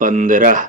15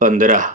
15।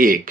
1।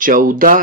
14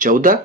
14,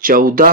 14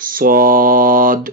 صاد,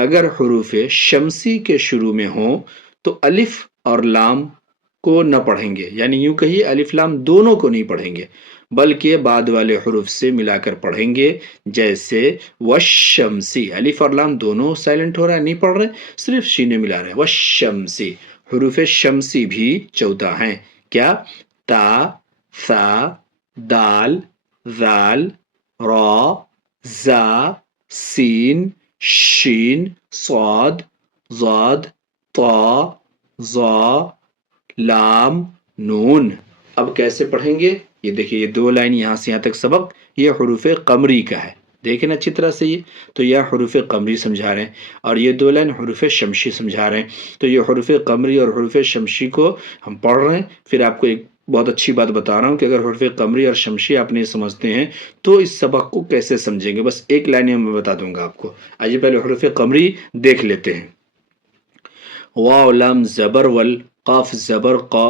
اگر حروف شمسی کے شروع میں ہوں تو الف اور لام کو نہ پڑھیں گے، یعنی یوں کہیے الف لام دونوں کو نہیں پڑھیں گے بلکہ بعد والے حروف سے ملا کر پڑھیں گے، جیسے والشمسی، الف اور لام دونوں سائلنٹ ہو رہا ہے، نہیں پڑھ رہے، صرف شینے ملا رہے ہیں، والشمسی۔ حروف شمسی بھی 14 ہیں، کیا؟ تا، ثا، دال، ذال، را، زا، سین، شین، صاد، ضاد، طا، ظا، لام، نون۔ اب کیسے پڑھیں گے؟ یہ دیکھیے، یہ 2 لائن یہاں سے یہاں تک سبق یہ حروف قمری کا ہے، دیکھیں نا اچھی طرح سے، یہ تو یہ حروف قمری سمجھا رہے ہیں، اور یہ 2 لائن حروف شمشی سمجھا رہے ہیں۔ تو یہ حروف قمری اور حروف شمشی کو ہم پڑھ رہے ہیں۔ پھر آپ کو ایک بہت اچھی بات بتا رہا ہوں کہ اگر حروف قمری اور شمشی آپ نہیں سمجھتے ہیں تو اس سبق کو کیسے سمجھیں گے، بس ایک لائن میں بتا دوں گا آپ کو۔ آئیے پہلے حروف قمری دیکھ لیتے ہیں۔ واو لام زبر ول، قاف زبر قا،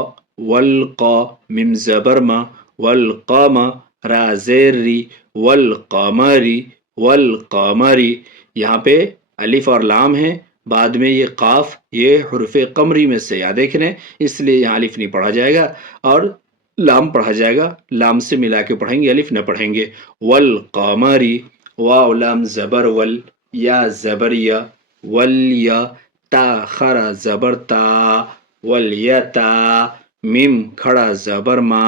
والقا، میم زبر ما، والقام، را زیر ری، والقمری، والقمری۔ یہاں پہ الف اور لام ہے، بعد میں یہ قاف، یہ حروف قمری میں سے یاد دیکھ رہے ہیں، اس لیے یہاں الف نہیں پڑھا جائے گا اور لام پڑھا جائے گا، لام سے ملا کے پڑھیں گے، الف نہ پڑھیں گے۔ والقمری، واو لام زبر ول، یا زبر یا، والیا، تا خرا زبر تا، والیتا، میم کھڑا زبر ما،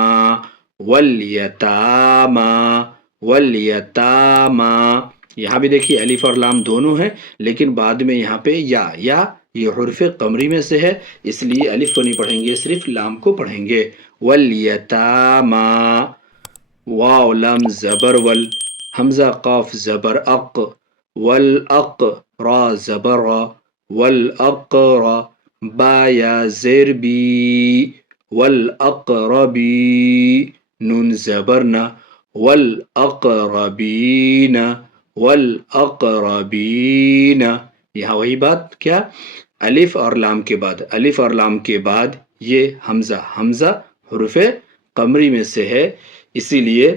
والیتاما، والیتاما۔ یہاں بھی دیکھیے الف اور لام دونوں ہیں، لیکن بعد میں یہاں پہ یا یہ حرف قمری میں سے ہے، اس لیے الف کو نہیں پڑھیں گے، صرف لام کو پڑھیں گے۔ والیتاما، واو لام زبر ول، حمزہ قاف زبر اق، والاق، را زبر را، والاقر، با یا زیر بی، والاقربی، نون زبر نا، والاقربین، والاقربین۔ یہاں وہی بات، کیا؟ الف اور لام کے بعد، الف اور لام کے بعد یہ حمزہ، حمزہ حروف قمری میں سے ہے، اسی لیے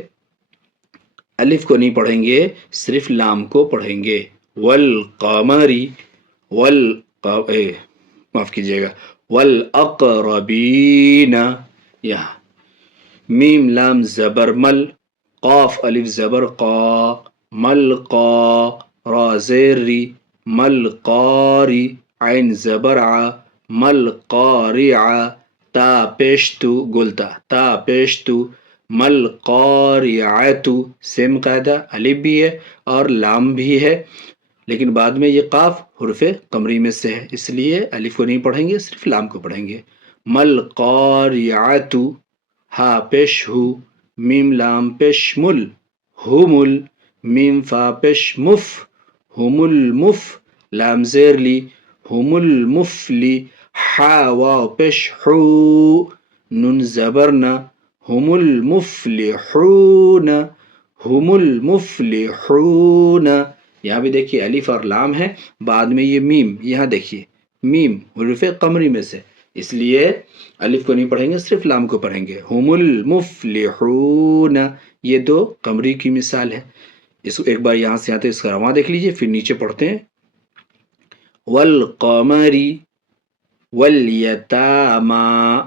الف کو نہیں پڑھیں گے، صرف لام کو پڑھیں گے۔ والقمری، معاف کیجیے گا، والاقربین۔ یہاں میم لام زبر مل، قاف الف زبر قا، ملقا، را زیر ری، ملقاری، عین زبر ع، ملقارع، تا پیشتو گلتا، تا پیشتو، ملقارعۃ، سیم قاعدہ، الف بھی ہے اور لام بھی ہے، لیکن بعد میں یہ قاف حروف قمری میں سے ہے، اس لیے الف کو نہیں پڑھیں گے، صرف لام کو پڑھیں گے۔ ملقارعۃ، ہا پیش ہو، میم لام پیش مل، ہمل، میم فا پیش مف، ہم المف، لام زیر لی، ہم المفلی، حا واو پیش حو، نون زبر نا، ہم المفلحون، ہم المفلحون۔ یہاں بھی دیکھیے الف اور لام ہے، بعد میں یہ میم، یہاں دیکھیے میم حروف قمری میں سے، اس لیے الف کو نہیں پڑھیں گے، صرف لام کو پڑھیں گے۔ ہم المفلحون، یہ 2 قمری کی مثال ہے۔ اس ایک بار یہاں سے آتے اس کا رواں دیکھ لیجئے، پھر نیچے پڑھتے ہیں۔ والقمری، والیتاما،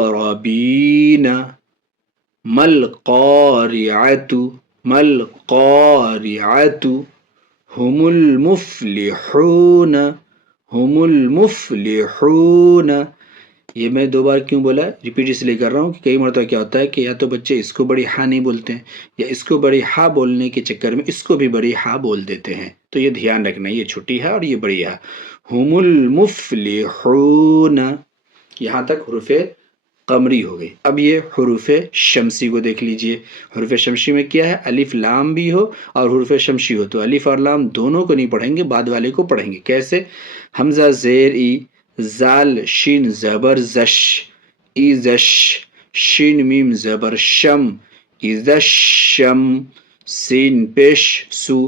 والاقربین، ملقارعۃ، ملقارعۃ، ہم المفلحون، ہم المفلحون۔ یہ میں 2 بار کیوں بولا، ریپیٹ اس لیے کر رہا ہوں کہ کئی مرتبہ کیا ہوتا ہے کہ یا تو بچے اس کو بڑی ہا نہیں بولتے ہیں، یا اس کو بڑی ہا بولنے کے چکر میں اس کو بھی بڑی ہا بول دیتے ہیں، تو یہ دھیان رکھنا، یہ چھوٹی ہے اور یہ بڑی ہے۔ ہم المفلحون، یہاں تک حروف قمری ہو گئی۔ اب یہ حروف شمسی کو دیکھ لیجئے، حروف شمسی میں کیا ہے، الف لام بھی ہو اور حروف شمسی ہو تو الف اور لام دونوں کو نہیں پڑھیں گے، بعد والے کو پڑھیں گے۔ کیسے؟ حمزہ زیر ای، زال شین زبر زش، ایزش، شین میم زبر شم، ایزشم، سین پیش سو،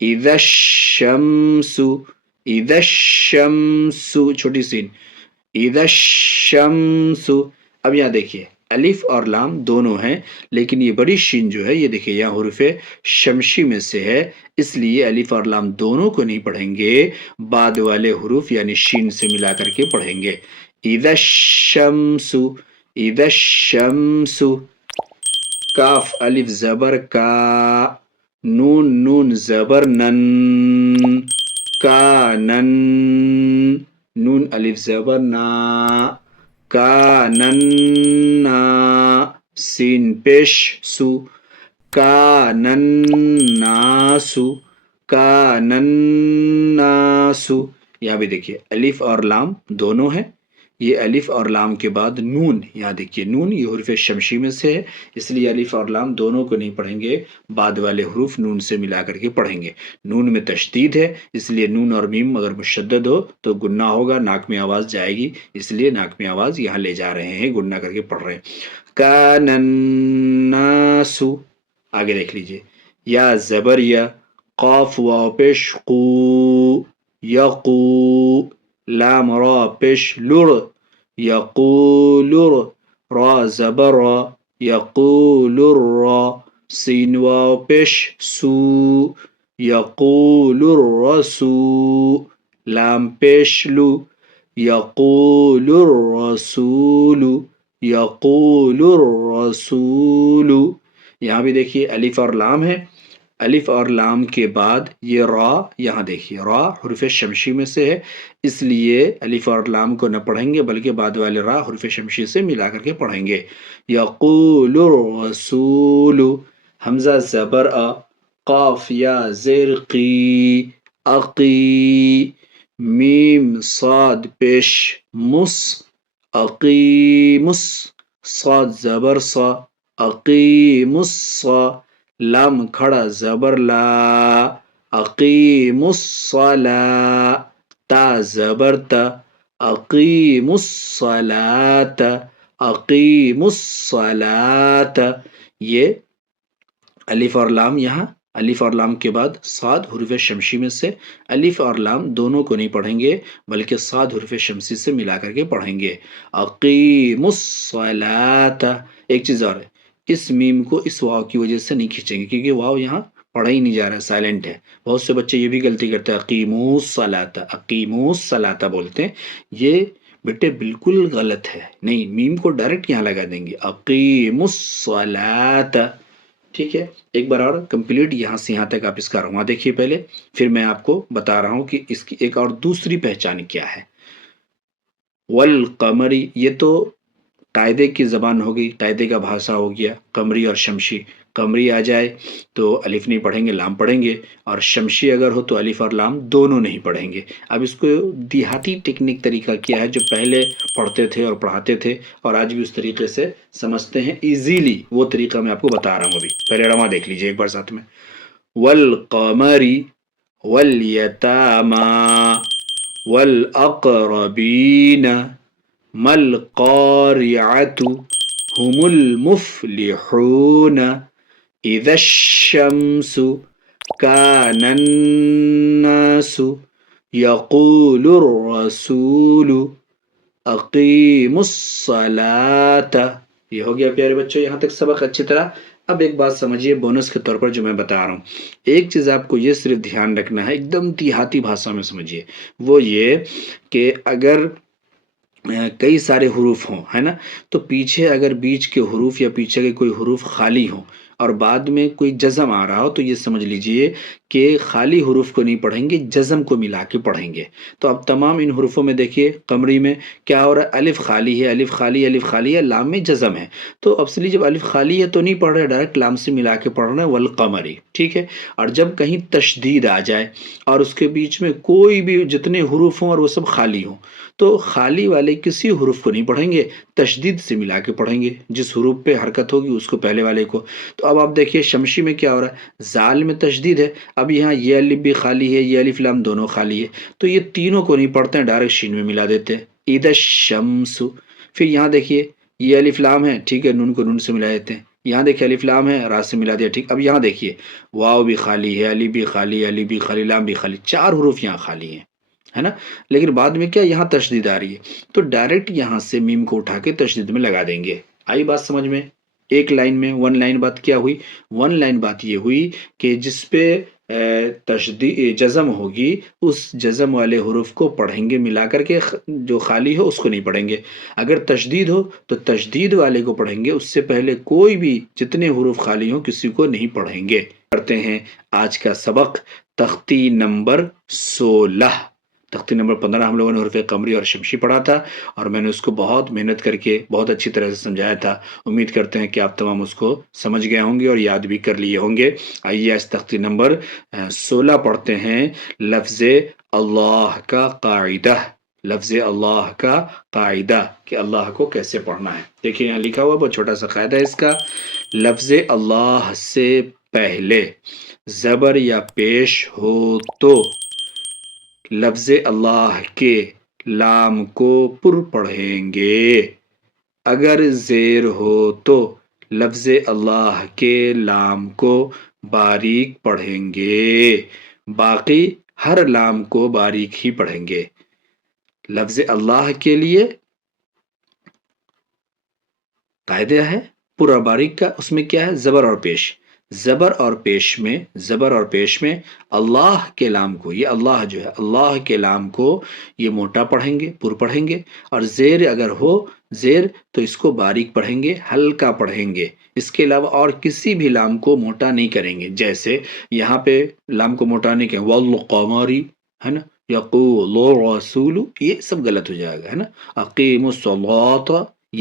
ایزشمس، ایزشمس، چھوٹی سین، ایزشمس۔ اب یہاں دیکھیے الف اور لام دونوں ہیں، لیکن یہ بڑی شین جو ہے یہ دیکھیے یہاں حروف شمشی میں سے ہے، اس لیے الف اور لام دونوں کو نہیں پڑھیں گے، بعد والے حروف یعنی شین سے ملا کر کے پڑھیں گے۔ اذا الشمس، اذا الشمس، کاف الف زبر کا، نون نون زبر نن، کانن، نون الف زبر نا، کاننا، سین پیش سو، کانناسو، کانناسو۔ یہاں بھی دیکھیے الف اور لام دونوں ہیں، یہ الف اور لام کے بعد نون، یہاں دیکھیے نون یہ حروف شمشی میں سے ہے، اس لیے الف اور لام دونوں کو نہیں پڑھیں گے، بعد والے حروف نون سے ملا کر کے پڑھیں گے۔ نون میں تشدید ہے، اس لیے نون اور میم اگر مشدد ہو تو گنہ ہوگا، ناک میں آواز جائے گی، اس لیے ناک میں آواز یہاں لے جا رہے ہیں، گنہ کر کے پڑھ رہے ہیں۔ کان الناس، آگے دیکھ لیجئے، یا زبر یا، قاف واو پیش قو، یقو، لام را پیش لر، یقولر، را زبر را، یقولر را، سین واو پیش سو، یقول الرسول، لام پیش لو، یقول الرسول، یقول الرسول۔ یہاں بھی دیکھیے الف اور لام ہے، الف اور لام کے بعد یہ را، یہاں دیکھیے را حروف شمشی میں سے ہے، اس لیے الف اور لام کو نہ پڑھیں گے بلکہ بعد والے را حروف شمشی سے ملا کر کے پڑھیں گے۔ یقول الرسول، حمزہ زبر آ، قاف یا زیر قی، اقی، میم صاد پیش مس، اقیمس، صاد زبر صا، اقیم الصا، لام کھڑا زبر لا، اقیم الصلاة، تا زبر تا، اقیم الصلاة، اقیم الصلاة۔ یہ الف اور لام، یہاں الف اور لام کے بعد صاد حروف شمشی میں سے، الف اور لام دونوں کو نہیں پڑھیں گے بلکہ صاد حروف شمسی سے ملا کر کے پڑھیں گے۔ اقیم الصلاة۔ ایک چیز اور ہے، اس میم کو اس واو کی وجہ سے نہیں کھینچیں گے کیونکہ واو یہاں پڑھا ہی نہیں جا رہا ہے، سائلنٹ ہے۔ بہت سے بچے یہ بھی غلطی کرتے ہیں، اقیموا الصلاة، اقیموا الصلاة بولتے ہیں، یہ بیٹے بالکل غلط ہے، نہیں، میم کو ڈائریکٹ یہاں لگا دیں گے، اقیموا الصلاة، ٹھیک ہے۔ ایک بار اور کمپلیٹ یہاں سے یہاں تک آپ اس کا رواں دیکھیے پہلے، پھر میں آپ کو بتا رہا ہوں کہ اس کی ایک اور دوسری پہچان کیا ہے۔ والقمری، یہ تو قاعدے کی زبان ہو گئی، قاعدے کا بھاشا ہو گیا، قمری اور شمشی۔ قمری آ جائے تو الف نہیں پڑھیں گے، لام پڑھیں گے، اور شمشی اگر ہو تو الف اور لام دونوں نہیں پڑھیں گے۔ اب اس کو دیہاتی ٹیکنیک طریقہ کیا ہے جو پہلے پڑھتے تھے اور پڑھاتے تھے اور آج بھی اس طریقے سے سمجھتے ہیں ایزیلی، وہ طریقہ میں آپ کو بتا رہا ہوں ابھی۔ پہلے رواں دیکھ لیجئے ایک بار ساتھ میں۔ والقمری، والیتاما، والاقربین، ما القارعة، هم المفلحون، إذا الشمس، كان الناس، يقول الرسول، اقیم الصلاة۔ یہ ہو گیا پیارے بچوں یہاں تک سبق اچھی طرح۔ اب ایک بات سمجھیے بونس کے طور پر جو میں بتا رہا ہوں، ایک چیز آپ کو یہ صرف دھیان رکھنا ہے، ایک دم دیہاتی بھاشا میں سمجھیے، وہ یہ کہ اگر کئی سارے حروف ہوں، ہے نا، تو پیچھے اگر بیچ کے حروف یا پیچھے کے کوئی حروف خالی ہوں اور بعد میں کوئی جزم آ رہا ہو تو یہ سمجھ لیجئے کہ خالی حروف کو نہیں پڑھیں گے، جزم کو ملا کے پڑھیں گے۔ تو اب تمام ان حروفوں میں دیکھیے قمری میں کیا ہو رہا ہے، الف خالی ہے، الف خالی، الف خالی ہے، لام میں جزم ہے، تو اب سے جب الف خالی ہے تو نہیں پڑھ رہے، ڈائریکٹ لام سے ملا کے پڑھ رہے ہیں والقمری، ٹھیک ہے۔ اور جب کہیں تشدید آ جائے اور اس کے بیچ میں کوئی بھی جتنے حروف ہوں اور وہ سب خالی ہوں تو خالی والے کسی حروف کو نہیں پڑھیں گے، تشدید سے ملا کے پڑھیں گے، جس حروف پہ حرکت ہوگی اس کو پہلے والے کو۔ تو اب آپ دیکھیے شمشی میں کیا ہو رہا ہے، زال میں تشدید ہے، اب یہاں یہ الف بھی خالی ہے، یہ الف لام دونوں خالی ہے، تو یہ تینوں کو نہیں پڑھتے ہیں، ڈائریکٹ شین میں ملا دیتے ہیں، اذا الشمس۔ پھر یہاں دیکھیے یہ الف لام ہے، ٹھیک ہے، نون کو نون سے ملا دیتے ہیں، یہاں دیکھیے الف لام ہے، را سے ملا دیا، ٹھیک۔ اب یہاں دیکھیے واو بھی خالی ہے، الف بھی خالی ہے، الف بھی خالی، لام بھی خالی، چار حروف یہاں خالی ہیں، ہے نا، لیکن بعد میں کیا یہاں تشدید آ رہی ہے، تو ڈائریکٹ یہاں سے میم کو اٹھا کے تشدید میں لگا دیں گے، آئی بات سمجھ میں؟ ایک لائن میں ون لائن بات کیا ہوئی؟ ون لائن بات یہ ہوئی کہ جس پہ تشدید جزم ہوگی اس جزم والے حروف کو پڑھیں گے ملا کر کے، جو خالی ہو اس کو نہیں پڑھیں گے۔ اگر تشدید ہو تو تشدید والے کو پڑھیں گے، اس سے پہلے کوئی بھی جتنے حروف خالی ہوں کسی کو نہیں پڑھیں گے۔ کرتے ہیں آج کا سبق، تختی نمبر 16۔ تختی نمبر 15 ہم لوگوں نے حروف قمری اور شمشی پڑھا تھا، اور میں نے اس کو بہت محنت کر کے بہت اچھی طرح سے سمجھایا تھا۔ امید کرتے ہیں کہ آپ تمام اس کو سمجھ گئے ہوں گے اور یاد بھی کر لیے ہوں گے۔ آئیے آج تختی نمبر 16 پڑھتے ہیں، لفظ اللہ کا قاعدہ۔ لفظ اللہ کا قاعدہ کہ اللہ کو کیسے پڑھنا ہے۔ دیکھیں یہاں لکھا ہوا بہت چھوٹا سا قاعدہ ہے اس کا، لفظ اللہ سے پہلے زبر یا پیش ہو تو لفظ اللہ کے لام کو پر پڑھیں گے، اگر زیر ہو تو لفظ اللہ کے لام کو باریک پڑھیں گے، باقی ہر لام کو باریک ہی پڑھیں گے۔ لفظ اللہ کے لیے قاعدہ ہے پورا باریک کا، اس میں کیا ہے؟ زبر اور پیش۔ زبر اور پیش میں اللہ کے لام کو، یہ اللہ جو ہے اللہ کے لام کو یہ موٹا پڑھیں گے، پر پڑھیں گے، اور زیر اگر ہو زیر تو اس کو باریک پڑھیں گے، ہلکا پڑھیں گے۔ اس کے علاوہ اور کسی بھی لام کو موٹا نہیں کریں گے، جیسے یہاں پہ لام کو موٹا نہیں کریں، والقمری ہے نا، یقول الرسول، یہ سب غلط ہو جائے گا، ہے نا، اقیم الصلاۃ،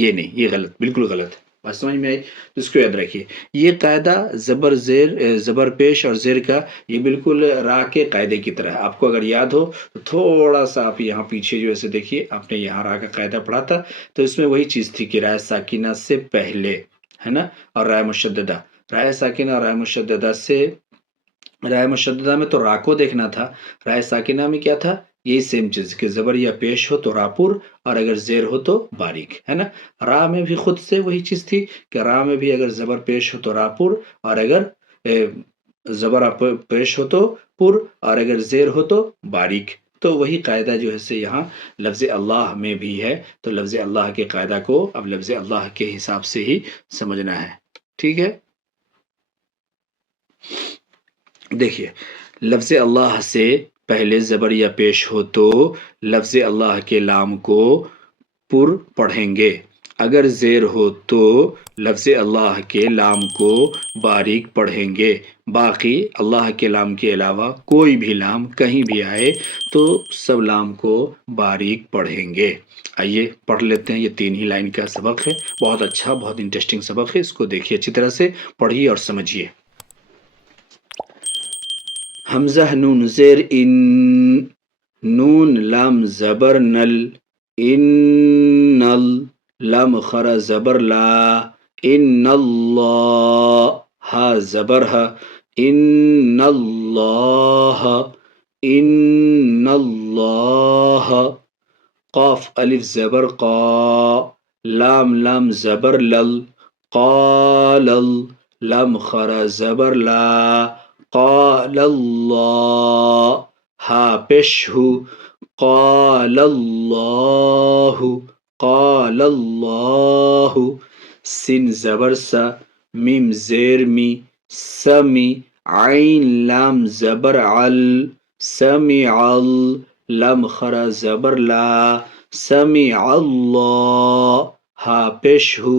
یہ نہیں، یہ غلط، بالکل غلط ہے۔ بات سمجھ میں آئی؟ تو اس کو یاد رکھیے، یہ قاعدہ زبر پیش اور زیر کا یہ بالکل را کے قاعدے کی طرح ہے۔ آپ کو اگر یاد ہو تو تھوڑا سا آپ یہاں پیچھے جو ایسے دیکھیے، آپ نے یہاں را کا قاعدہ پڑھا تھا، تو اس میں وہی چیز تھی کہ رائے ساکنہ سے پہلے ہے نا، اور رائے مشددہ، رائے ساکنہ اور رائے مشددہ میں تو را کو دیکھنا تھا، رائے ساکنہ میں کیا تھا؟ یہی سیم چیز کہ زبر یا پیش ہو تو راپور، اور اگر زیر ہو تو باریک، ہے نا۔ را میں بھی خود سے وہی چیز تھی کہ را میں بھی اگر زبر پیش ہو تو راپور، اور اگر زبر پیش ہو تو پر، اور اگر زیر ہو تو باریک۔ تو وہی قاعدہ جو ہے سے یہاں لفظ اللہ میں بھی ہے، تو لفظ اللہ کے قاعدہ کو اب لفظ اللہ کے حساب سے ہی سمجھنا ہے، ٹھیک ہے۔ دیکھیے، لفظ اللہ سے پہلے زبر یا پیش ہو تو لفظ اللہ کے لام کو پر پڑھیں گے، اگر زیر ہو تو لفظ اللہ کے لام کو باریک پڑھیں گے، باقی اللہ کے لام کے علاوہ کوئی بھی لام کہیں بھی آئے تو سب لام کو باریک پڑھیں گے۔ آئیے پڑھ لیتے ہیں، یہ 3 ہی لائن کا سبق ہے، بہت اچھا، بہت انٹرسٹنگ سبق ہے، اس کو دیکھیے اچھی طرح سے، پڑھیے اور سمجھیے۔ حمزہ نون زیر ان، نون لام زبر نل، نل لام خر زبر لا، ان اللہ، ہا زبر ہا، ان اللہ، ان اللہ، قاف الف زبر قا، لام زبر لل، قالل، لام خر زبر لا، قال اللہ، ہا پیش ہو، قال اللہ، قال اللہ، سین زبر سا، میم زیر می، سمی، عین لام زبر عل، سمع، لام خر زبر لا، سمع اللہ، ہا پیش ہو،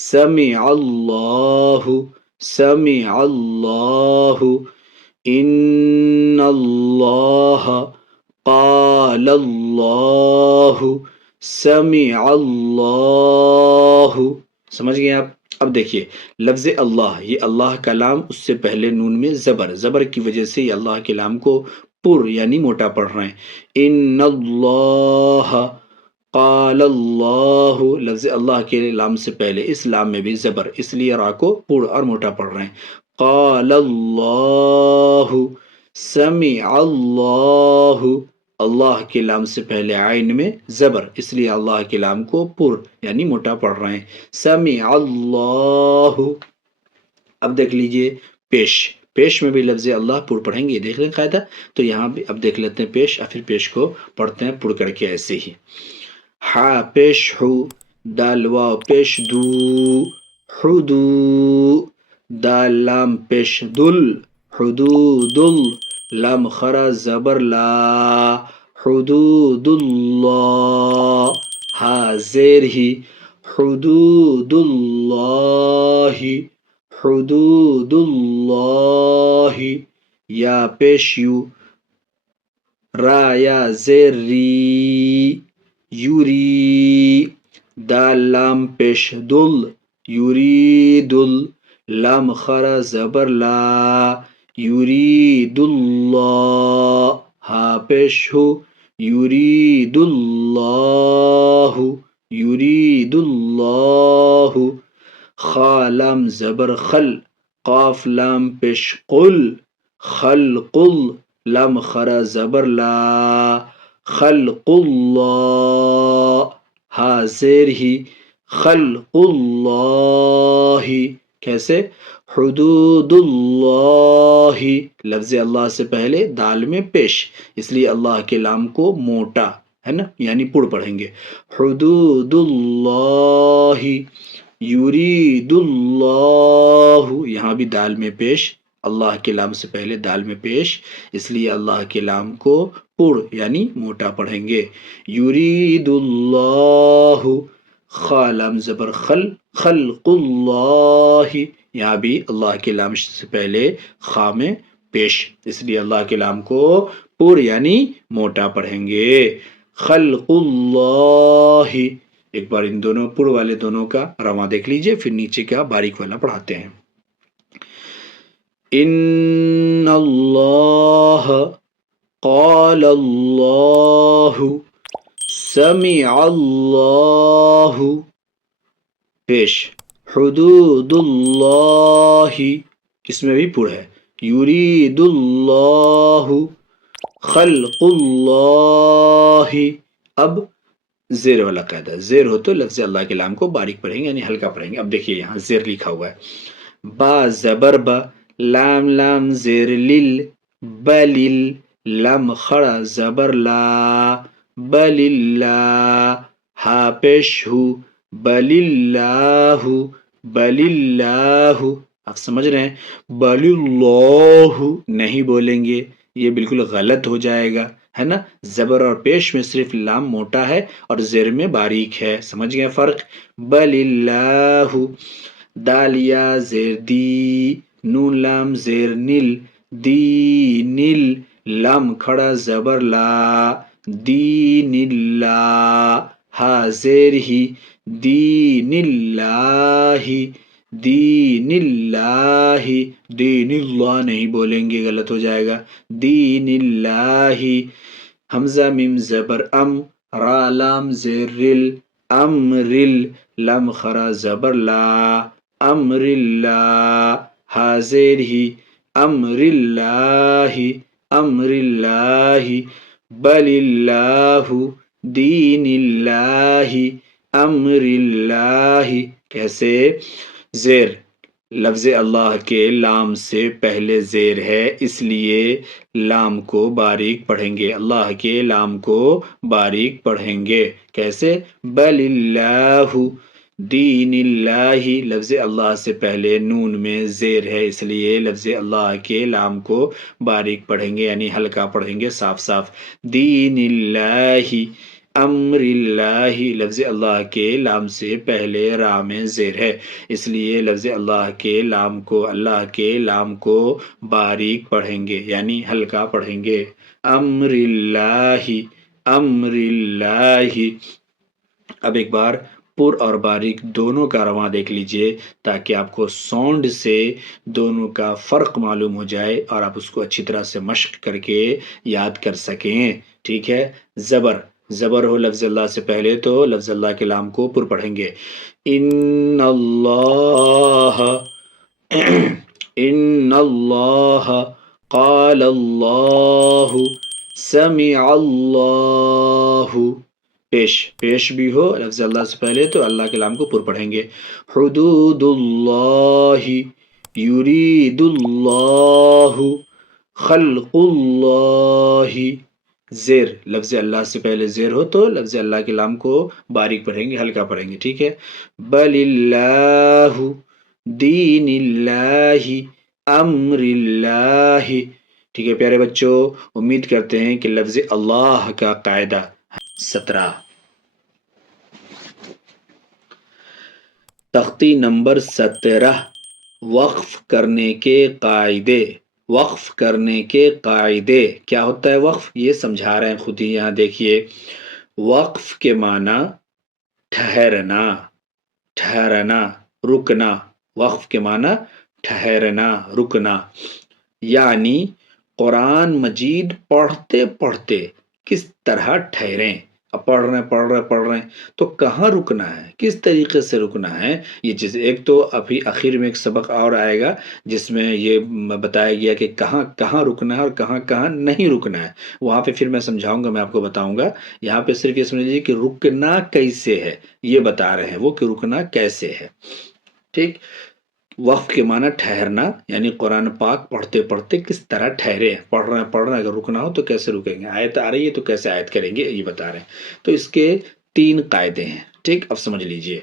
سمع اللہ، سمع اللہ، ان اللہ، قال اللہ، سمع اللہ۔ سمجھ گئے آپ؟ اب دیکھیے لفظ اللہ، یہ اللہ کا لام اس سے پہلے نون میں زبر کی وجہ سے یہ اللہ کے لام کو پر یعنی موٹا پڑھ رہے ہیں۔ ان اللہ، قال اللہ، لفظ اللہ کے لام سے پہلے اس لام میں بھی زبر، اس لیے را کو پر اور موٹا پڑھ رہے ہیں۔ قال اللہ، سمع اللہ، اللہ کے لام سے پہلے عین میں زبر، اس لیے اللہ کے لام کو پر یعنی موٹا پڑھ رہے ہیں۔ سمع اللہ۔ اب دیکھ لیجئے پیش میں بھی لفظ اللہ پر پڑھیں گے، دیکھ لیں قاعدہ، تو یہاں بھی اب دیکھ لیتے ہیں پیش، اور پھر پیش کو پڑھتے ہیں پڑھ کر کے ایسے ہی۔ ہا پیش ہو، دال واو پیش دو حدو دال لام پیش دل حدود لام خرا زبر لا حدود اللہ ہا زیر ہی حدود اللہ حدود اللہ یا پیش یو را یا زیر ری یوری دال لام پیش دل یرید لام خرا زبر لا یرید اللہ ہا پیش ہو یرید اللہ یرید اللہ خا لام زبر خل قاف لام پیش قل خلق لام خرا زبر لا خلق اللہ ہا زیر ہی خلق اللہ کیسے حدود اللہ لفظ اللہ سے پہلے دال میں پیش اس لیے اللہ کے لام کو موٹا ہے نا یعنی پڑ پڑھیں گے حدود اللہ یرید اللہ یہاں بھی دال میں پیش اللہ کے لام سے پہلے دال میں پیش اس لیے اللہ کے لام کو پڑ یعنی موٹا پڑھیں گے یرید اللہ خا لام زبر خل خلق اللہ یہاں بھی اللہ کے لام سے پہلے خا میں پیش اس لیے اللہ کے لام کو پور یعنی موٹا پڑھیں گے خلق اللہ ایک بار ان دونوں پور والے دونوں کا رواں دیکھ لیجئے پھر نیچے کا باریک والا پڑھاتے ہیں ان اللہ قال اللہ سمع اللہ پیش حدود اللہ اس میں بھی پور ہے یرید اللہ خلق اللہ اب زیر والا قاعدہ زیر ہو تو لفظ اللہ کے لام کو باریک پڑھیں گے یعنی ہلکا پڑھیں گے اب دیکھیے یہاں زیر لکھا ہوا ہے با زبر با لام لام زیر لل بلل لام خڑا زبر لا بل اللہ ہا پیش ہو بل اللہ بل اللہ آپ سمجھ رہے ہیں بل اللہ نہیں بولیں گے یہ بالکل غلط ہو جائے گا ہے نا زبر اور پیش میں صرف لام موٹا ہے اور زیر میں باریک ہے سمجھ گئے فرق بل اللہ دال یا زیر دی نون لام زیر نل دی نل لام کھڑا زبر لا دین اللہ ہا زیر ہی دین اللہ دین اللہ دین اللہ نہیں بولیں گے غلط ہو جائے گا دین اللہ حمزہ میم زبر ام را لام زیر رل امرل لام خرا زبر لا امر اللہ ہا زیر ہی امر اللہ امر اللہ بل اللہ دین اللہ امر اللہ کیسے زیر لفظ اللہ کے لام سے پہلے زیر ہے اس لیے لام کو باریک پڑھیں گے اللہ کے لام کو باریک پڑھیں گے کیسے بل اللہ دین اللہ لفظ اللہ سے پہلے نون میں زیر ہے اس لیے لفظ اللہ کے لام کو باریک پڑھیں گے یعنی ہلکا پڑھیں گے صاف صاف دین اللہ امر اللہ لفظ اللہ کے لام سے پہلے را میں زیر ہے اس لیے لفظ اللہ کے لام کو باریک پڑھیں گے یعنی ہلکا پڑھیں گے امر اللہ امر اللہ اب ایک بار پر اور باریک دونوں کا رواں دیکھ لیجئے تاکہ آپ کو ساؤنڈ سے دونوں کا فرق معلوم ہو جائے اور آپ اس کو اچھی طرح سے مشق کر کے یاد کر سکیں ٹھیک ہے زبر ہو لفظ اللہ سے پہلے تو لفظ اللہ کے لام کو پر پڑھیں گے ان اللہ قال اللہ سمع اللہ پیش بھی ہو لفظ اللہ سے پہلے تو اللہ کے لام کو پر پڑھیں گے حدود اللہ یرید اللہ خلق اللہ زیر لفظ اللہ سے پہلے زیر ہو تو لفظ اللہ کے لام کو باریک پڑھیں گے، ہلکا پڑھیں گے، ٹھیک ہے. بل اللہ، دین اللہ، امر اللہ. ٹھیک ہے پیارے بچوں، امید کرتے ہیں کہ لفظ اللہ کا قاعدہ 17 تختی نمبر 17 وقف کرنے کے قاعدے. وقف کرنے کے قاعدے کیا ہوتا ہے؟ وقف یہ سمجھا رہے ہیں خود ہی، یہاں دیکھیے. وقف کے معنی ٹھہرنا، ٹھہرنا، رکنا. وقف کے معنی ٹھہرنا، رکنا. یعنی قرآن مجید پڑھتے پڑھتے کس طرح ٹھہریں. اب پڑھ رہے ہیں تو کہاں رکنا ہے، کس طریقے سے رکنا ہے. یہ چیز ایک تو ابھی آخر میں ایک سبق اور آئے گا جس میں یہ بتایا گیا کہ کہاں کہاں رکنا ہے اور کہاں کہاں نہیں رکنا ہے. وہاں پہ پھر میں سمجھاؤں گا، میں آپ کو بتاؤں گا. یہاں پہ صرف یہ سمجھ لیجیے کہ رکنا کیسے ہے یہ بتا رہے ہیں وہ، کہ رکنا کیسے ہے. ٹھیک. وقف کے معنی ٹھہرنا، یعنی قرآن پاک پڑھتے پڑھتے کس طرح ٹھہرے. پڑھ رہے ہیں اگر رکنا ہو تو کیسے رکیں گے، آیت آ رہی ہے تو کیسے آیت کریں گے، یہ بتا رہے ہیں. تو اس کے 3 قاعدے ہیں. ٹھیک، اب سمجھ لیجئے.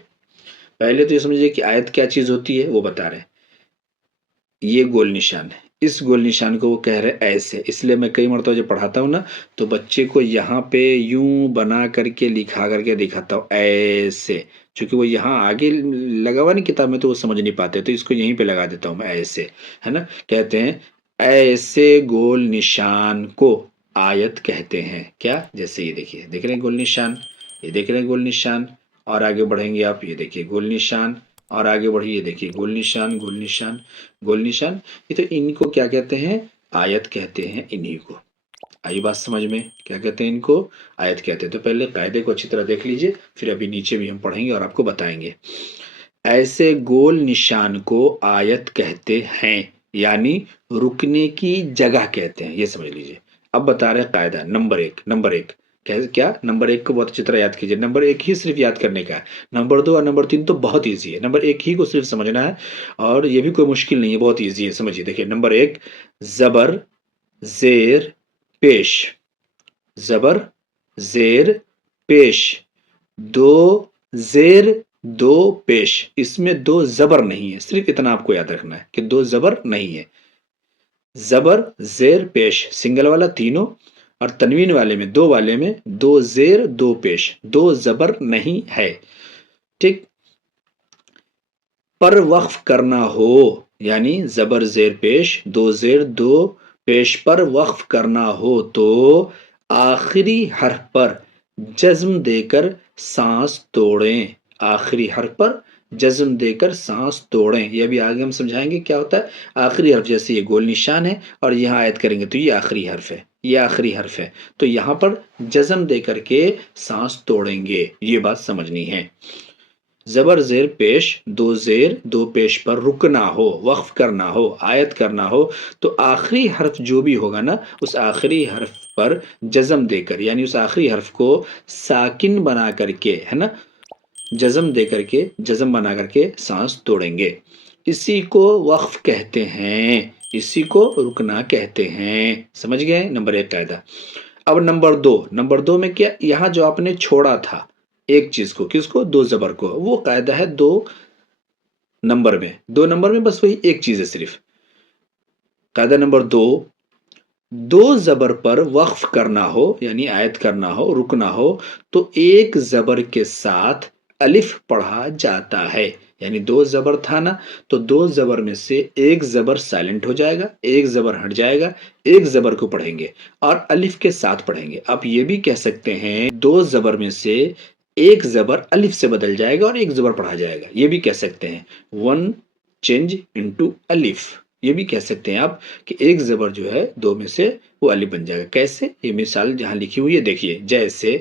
پہلے تو یہ سمجھیے کہ آیت کیا چیز ہوتی ہے وہ بتا رہے ہیں. یہ گول نشان ہے، اس گول نشان کو وہ کہہ رہے ایسے. اس لیے میں کئی مرتبہ جب پڑھاتا ہوں نا تو بچے کو یہاں پہ یوں بنا کر کے لکھا کر کے دکھاتا ہوں ایسے، چونکہ وہ یہاں آگے لگا ہوا نہیں کتاب میں تو وہ سمجھ نہیں پاتے، تو اس کو یہیں پہ لگا دیتا ہوں میں ایسے، ہے نا. کہتے ہیں ایسے گول نشان کو آیت کہتے ہیں. کیا؟ جیسے یہ دیکھیے، دیکھ رہے ہیں گول نشان، یہ دیکھ رہے ہیں گول نشان. اور آگے بڑھیں گے آپ، یہ دیکھیے گول نشان. اور آگے بڑھیے، دیکھیے گول نشان، گول نشان، گول نشان. یہ تو ان کو کیا کہتے ہیں؟ آیت کہتے ہیں انہی کو. آئی بات سمجھ میں؟ کیا کہتے ہیں ان کو؟ آیت کہتے ہیں. تو پہلے قاعدے کو اچھی طرح دیکھ لیجئے، پھر ابھی نیچے بھی ہم پڑھیں گے اور آپ کو بتائیں گے. ایسے گول نشان کو آیت کہتے ہیں، یعنی رکنے کی جگہ کہتے ہیں. یہ سمجھ لیجئے. اب بتا رہے قاعدہ نمبر 1. نمبر 1 کیا؟ نمبر 1 کو بہت اچھی طرح یاد کیجئے. نمبر 1 ہی صرف یاد کرنے کا ہے. نمبر 2 اور نمبر 3 تو بہت ایزی ہے. نمبر 1 ہی کو صرف سمجھنا ہے اور یہ بھی کوئی مشکل نہیں ہے، بہت ایزی ہے. سمجھیے، دیکھیے نمبر 1 زبر زیر پیش. زبر زیر پیش، 2 زیر 2 پیش. اس میں 2 زبر نہیں ہے، صرف اتنا آپ کو یاد رکھنا ہے کہ 2 زبر نہیں ہے. زبر زیر پیش سنگل والا تینوں، اور تنوین والے میں 2 والے میں 2 زیر 2 پیش، 2 زبر نہیں ہے. ٹھیک. پر وقف کرنا ہو، یعنی زبر زیر پیش 2 زیر 2 پیش پر وقف کرنا ہو تو آخری حرف پر جزم دے کر سانس توڑیں. آخری حرف پر جزم دے کر سانس توڑیں. یہ بھی آگے ہم سمجھائیں گے کیا ہوتا ہے. آخری حرف جیسے یہ گول نشان ہے اور یہاں آیت کریں گے تو یہ آخری حرف ہے، یہ آخری حرف ہے، تو یہاں پر جزم دے کر کے سانس توڑیں گے. یہ بات سمجھنی ہے. زبر زیر پیش 2 زیر 2 پیش پر رکنا ہو، وقف کرنا ہو، آیت کرنا ہو تو آخری حرف جو بھی ہوگا نا اس آخری حرف پر جزم دے کر، یعنی اس آخری حرف کو ساکن بنا کر کے، ہے نا، جزم دے کر کے، جزم بنا کر کے سانس توڑیں گے. اسی کو وقف کہتے ہیں، اسی کو رکنا کہتے ہیں. سمجھ گئے؟ نمبر 1 قاعدہ. اب نمبر 2 میں کیا؟ یہاں جو آپ نے چھوڑا تھا ایک چیز کو، کس کو؟ 2 زبر کو، وہ قاعدہ ہے 2 نمبر میں. 2 نمبر میں بس وہی ایک چیز ہے صرف. قاعدہ نمبر 2 زبر پر وقف کرنا ہو، یعنی آیت کرنا ہو، رکنا ہو تو ایک زبر کے ساتھ الف پڑھا جاتا ہے. یعنی 2 زبر تھا نا تو 2 زبر میں سے ایک زبر سائلنٹ ہو جائے گا، ایک زبر ہٹ جائے گا، ایک زبر کو پڑھیں گے اور الف کے ساتھ پڑھیں گے. آپ یہ بھی کہہ سکتے ہیں 2 زبر میں سے ایک زبر الف سے بدل جائے گا اور ایک زبر پڑھا جائے گا. یہ بھی کہہ سکتے ہیں 1 چینج انٹو الف. یہ بھی کہہ سکتے ہیں آپ کہ ایک زبر جو ہے 2 میں سے وہ الف بن جائے گا. کیسے؟ یہ مثال جہاں لکھی ہوئی ہے دیکھیے. جیسے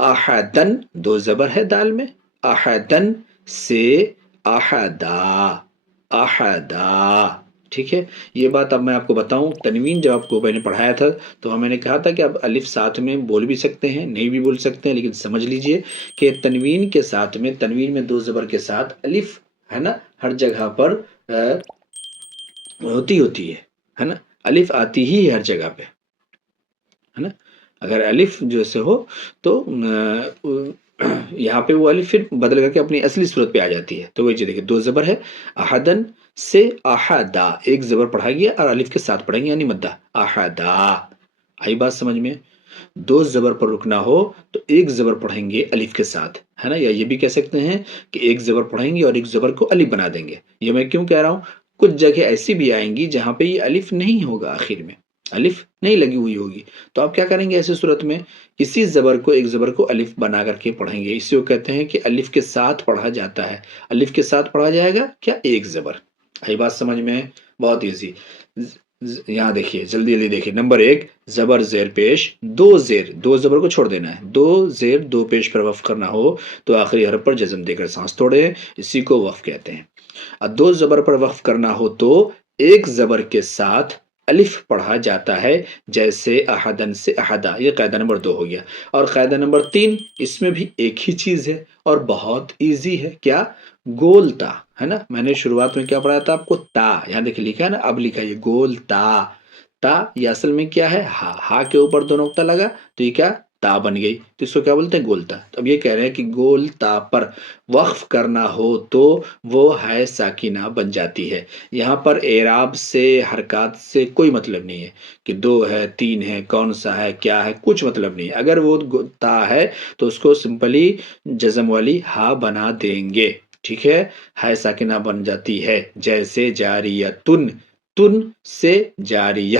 احدن 2 زبر ہے دال میں، احدن سے احدا، احدا. ٹھیک ہے. یہ بات اب میں آپ کو بتاؤں، تنوین جب آپ کو میں نے پڑھایا تھا تو میں نے کہا تھا کہ اب الف ساتھ میں بول بھی سکتے ہیں، نہیں بھی بول سکتے ہیں، لیکن سمجھ لیجئے کہ تنوین کے ساتھ میں، تنوین میں 2 زبر کے ساتھ الف، ہے نا، ہر جگہ پر ہوتی ہے نا، الف آتی ہی ہر جگہ پہ، ہے نا. اگر الف جو سے ہو تو یہاں پہ وہ الف پھر بدل کر کے اپنی اصلی صورت پہ آ جاتی ہے. تو وہ چیز دیکھیے، دو زبر ہے، احدن سے احدا، ایک زبر پڑھا گیا اور الف کے ساتھ پڑھیں گے یعنی مدہ، احدا. آئی بات سمجھ میں؟ دو زبر پر رکنا ہو تو ایک زبر پڑھیں گے الف کے ساتھ، ہے نا. یا یہ بھی کہہ سکتے ہیں کہ ایک زبر پڑھیں گے اور ایک زبر کو الف بنا دیں گے. یہ میں کیوں کہہ رہا ہوں، کچھ جگہ ایسی بھی آئیں گی جہاں پہ یہ الف نہیں ہوگا، آخر میں الف نہیں لگی ہوئی ہوگی. تو آپ کیا کریں گے ایسی صورت میں، اسی زبر کو، ایک زبر کو الف بنا کر کے پڑھیں گے. اسی کو کہتے ہیں کہ الف کے ساتھ پڑھا جاتا ہے. الف کے ساتھ پڑھا جائے گا کیا، ایک زبر. آئی بات سمجھ میں؟ بہت ایزی. یہاں دیکھیے، جلدی جلدی دیکھیے. نمبر ایک، زبر زیر پیش دو زیر، دو زبر کو چھوڑ دینا ہے. دو زیر دو پیش پر وقف کرنا ہو تو آخری حرف پر جزم دے کر سانس توڑے، اسی کو وقف کہتے ہیں. اور دو زبر پر وقف کرنا ہو تو ایک زبر کے ساتھ الف پڑھا جاتا ہے، جیسے احدن سے احدا. یہ قاعدہ نمبر 2 ہو گیا. اور قاعدہ نمبر 3، اس میں بھی ایک ہی چیز ہے اور بہت ایزی ہے. کیا؟ گولتا، ہے نا. میں نے شروعات میں کیا پڑھایا تھا آپ کو، تا. یہاں دیکھیں لکھا ہے نا، اب لکھا ہے یہ گولتا. تا یہ اصل میں کیا ہے، ہا. ہا کے اوپر دو نقطہ لگا تو یہ کیا، تا بن گئی. تو اس کو کیا بولتے ہیں، گولتا. تو اب یہ کہہ رہے ہیں کہ گولتا پر وقف کرنا ہو تو وہ ہے ساکنہ بن جاتی ہے. یہاں پر اعراب سے، حرکات سے کوئی مطلب نہیں ہے کہ 2 ہے 3 ہے، کون سا ہے کیا ہے، کچھ مطلب نہیں ہے. اگر وہ تا ہے تو اس کو سمپلی جزم والی ہا بنا دیں گے. ٹھیک ہے، ہے ساکنہ بن جاتی ہے، جیسے جاریتن، تن سے جاریہ.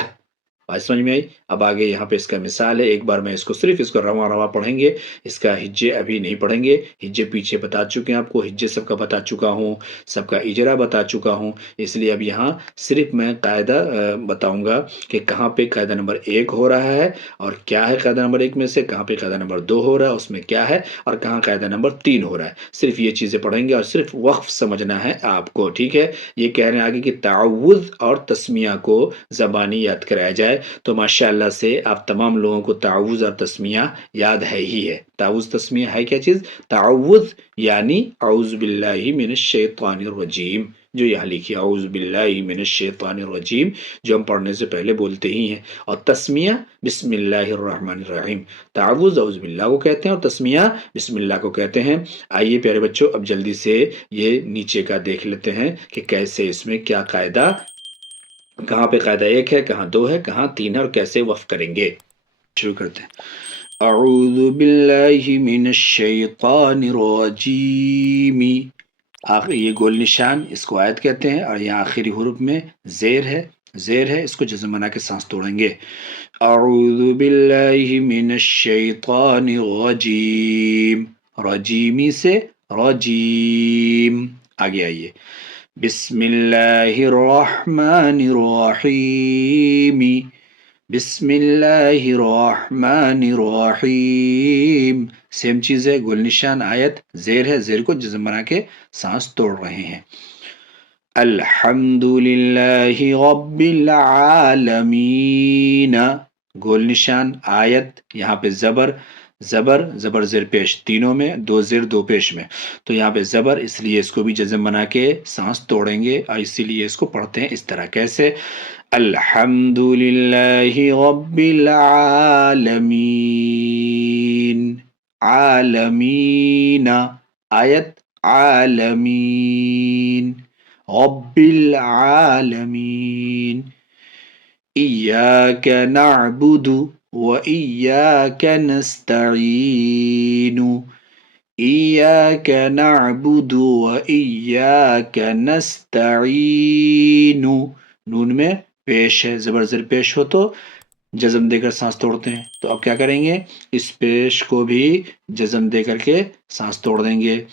بات سمجھ میں آئی؟ اب آگے یہاں پہ اس کا مثال ہے. ایک بار میں اس کو صرف اس کو رواں رواں پڑھیں گے، اس کا ہجے ابھی نہیں پڑھیں گے. ہجے پیچھے بتا چکے ہیں آپ کو، ہجے سب کا بتا چکا ہوں، سب کا اجرا بتا چکا ہوں. اس لیے اب یہاں صرف میں قاعدہ بتاؤں گا کہ کہاں پہ قاعدہ نمبر 1 ہو رہا ہے اور کیا ہے قاعدہ نمبر 1 میں سے، کہاں پہ قاعدہ نمبر 2 ہو رہا ہے اس میں کیا ہے، اور کہاں قاعدہ نمبر 3 ہو رہا ہے. صرف یہ چیزیں پڑھیں گے اور صرف وقف سمجھنا ہے آپ کو. ٹھیک ہے، یہ کہہ رہے ہیں آگے کہ تعوذ اور تسمیہ کو زبانی یاد کرایا جائے. تو ماشاء اللہ سے آپ تمام لوگوں کو تعوذ اور تسمیہ یاد ہے ہی ہے. تعوذ تسمیہ ہے کیا چیز، تعوذ یعنی اعوذ باللہ من الشیطان الرجیم، جو یہاں لکھی اعوذ باللہ من الشیطان الرجیم، جو ہم پڑھنے سے پہلے بولتے ہی ہیں. اور تسمیہ بسم اللہ الرحمن الرحیم. تعوذ اعوذ باللہ کو کہتے ہیں اور تسمیہ بسم اللہ کو کہتے ہیں. آئیے پیارے بچوں، اب جلدی سے یہ نیچے کا دیکھ لیتے ہیں کہ کیسے اس میں کیا قاعدہ، کہاں پہ قاعدہ 1 ہے، کہاں 2 ہے، کہاں 3 ہے، اور کیسے وقف کریں گے. شروع کرتے ہیں. اعوذ باللہ من الشیطان الرجیم. یہ گول نشان، اس کو آیت کہتے ہیں. اور یہاں آخری حروف میں زیر ہے، زیر ہے، اس کو جزم بنا کے سانس توڑیں گے. اعوذ باللہ من الشیطان الرجیم. رجیمی سے رجیم. آگے آئیے. بسم اللہ الرحمن الرحیم. بسم اللہ الرحمن الرحیم. سیم چیز ہے، گول نشان آیت زیر ہے، زیر کو جزم بنا کے سانس توڑ رہے ہیں. الحمد للہ رب العالمین. گول نشان آیت، یہاں پہ زبر، زبر زبر زیر پیش تینوں میں، 2 زیر 2 پیش میں. تو یہاں پہ زبر، اس لیے اس کو بھی جزم بنا کے سانس توڑیں گے، اور اسی لیے اس کو پڑھتے ہیں اس طرح. کیسے، الحمد للہ رب العالمین. عالمین آیت، عالمین. رب العالمین. ایاک نعبد وإیاک نستعین. ایاک نعبد وإیاک نستعین. نون میں پیش ہے، زبر زیر پیش ہو تو جزم دے کر سانس توڑتے ہیں. تو اب کیا کریں گے، اس پیش کو بھی جزم دے کر کے سانس توڑ دیں گے.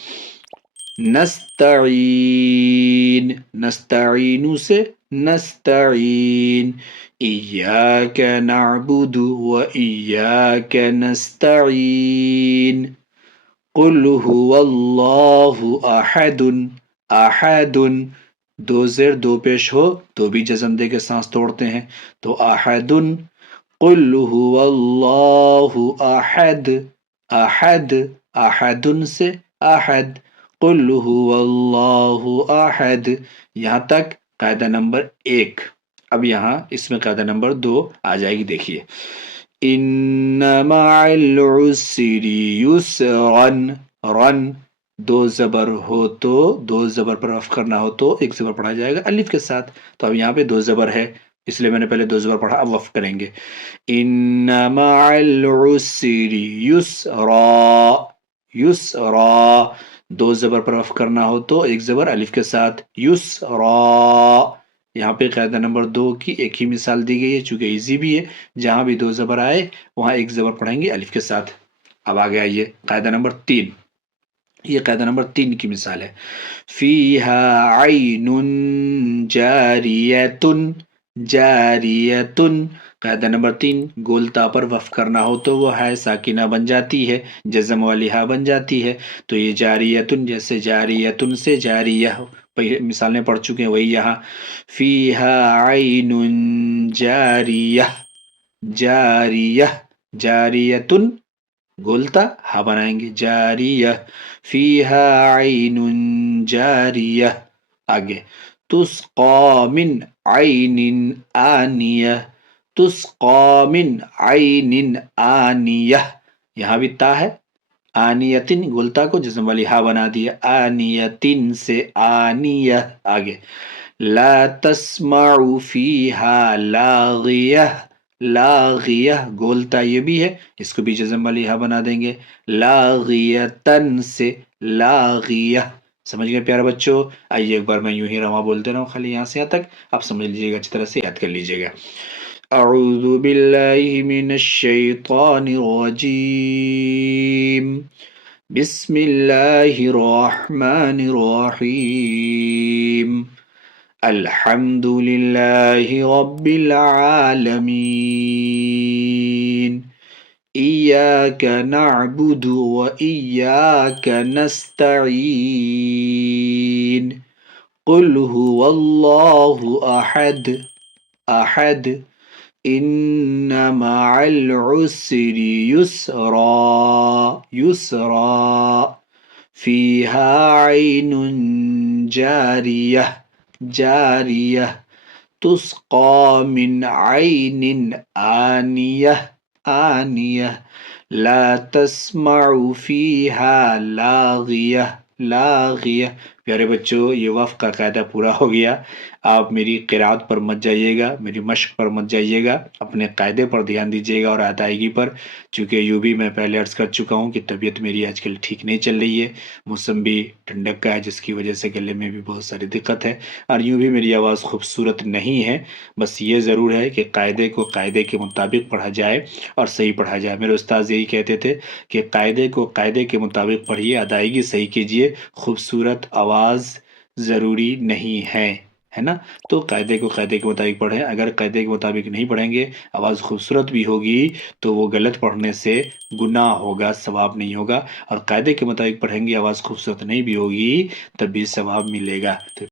نستعین، نستعین سے نستعین. ایاک نعبد وإیاک نستعین. قل هو اللہ احد. احد 2 زیر 2 پیش ہو تو بھی جزم دے کے سانس توڑتے ہیں. تو احد. قل هو اللہ احد. احد، احد سے احد. قل هو اللہ احد. یہاں تک قاعدہ نمبر 1. اب یہاں اس میں قاعدہ نمبر 2 آ جائے گی. دیکھیے، ان مع العسر یسرن، رن دو زبر ہو تو، دو زبر پر وقف کرنا ہو تو ایک زبر پڑھا جائے گا الف کے ساتھ، تو اب یہاں پہ دو زبر ہے اس لیے میں نے پہلے دو زبر پڑھا، اب وقف کریں گے. ان مع العسر یسرا، یسرا دو زبر پر وقف کرنا ہو تو ایک زبر الف کے ساتھ، یسرا. یہاں پہ قاعدہ نمبر 2 کی ایک ہی مثال دی گئی ہے چونکہ ایزی بھی ہے، جہاں بھی دو زبر آئے وہاں ایک زبر پڑھیں گے الف کے ساتھ. اب آگے آئیے قاعدہ نمبر 3، یہ قاعدہ نمبر 3 کی مثال ہے. فیہا عین جاریتن، جاریتن قاعدہ نمبر 3، گولتا پر وقف کرنا ہو تو وہ ہے ساکنہ بن جاتی ہے، جزم والی ہا بن جاتی ہے. تو یہ جاریتن جیسے جاریتن سے جاریہ مثالیں پڑھ چکے ہیں، وہی یہاں فیہا عین جاریہ، جاریہ جاریتن گولتا ہا بنائیں گے جاریہ، فیہا عین جاریہ. آگے تسقی من عین آنیہ، تسقی من عین آنیہ، یہاں بھی تا ہے، آنیتن گلتا کو جزم والی ہا بنا دیا، آنیتن سے آنیہ. آگے لا تسمع فیہا لاغیہ، لاغیہ گولتا یہ بھی ہے، اس کو بھی جزم والی ہا بنا دیں گے، لاغیتن سے لاغیہ. سمجھ گئے پیارے بچوں؟ آئیے ایک بار میں یوں ہی رواں بولتے رہا ہوں خالی یہاں سے یہاں تک، آپ سمجھ لیجیے گا، اچھی طرح سے یاد کر لیجیے گا. اعوذ باللہ من الشیطان الرجیم، بسم اللہ الرحمن الرحیم، الحمد للہ رب العالمین، ایاک نعبد و ایاک نستعین، قل هو اللہ احد، احد، ان مع العسر یسرا، یسرا، فیہا عین جاریہ، جاریہ، تسقی من عین آنیہ، آنیہ، لا تسمع فیہا لاغیہ، لاغیہ. پیارے بچوں یہ وقف کا قاعدہ پورا ہو گیا. آپ میری قرأت پر مت جائیے گا، میری مشق پر مت جائیے گا، اپنے قاعدے پر دھیان دیجیے گا اور ادائیگی پر، چونکہ یوں بھی میں پہلے عرض کر چکا ہوں کہ طبیعت میری آج کل ٹھیک نہیں چل رہی ہے، موسم بھی ٹھنڈک کا ہے جس کی وجہ سے گلے میں بھی بہت ساری دقت ہے، اور یوں بھی میری آواز خوبصورت نہیں ہے. بس یہ ضرور ہے کہ قاعدے کو قاعدے کے مطابق پڑھا جائے اور صحیح پڑھا جائے. میرے استاذ یہی کہتے تھے کہ قاعدے کو قاعدے کے مطابق پڑھیے، ادائیگی صحیح کیجیے، خوبصورت آواز ضروری نہیں ہے، ہے نا؟ تو قاعدے کو قاعدے کے مطابق پڑھیں. اگر قاعدے کے مطابق نہیں پڑھیں گے، آواز خوبصورت بھی ہوگی تو وہ غلط پڑھنے سے گناہ ہوگا، ثواب نہیں ہوگا، اور قاعدے کے مطابق پڑھیں گے آواز خوبصورت نہیں بھی ہوگی تب بھی ثواب ملے گا. تو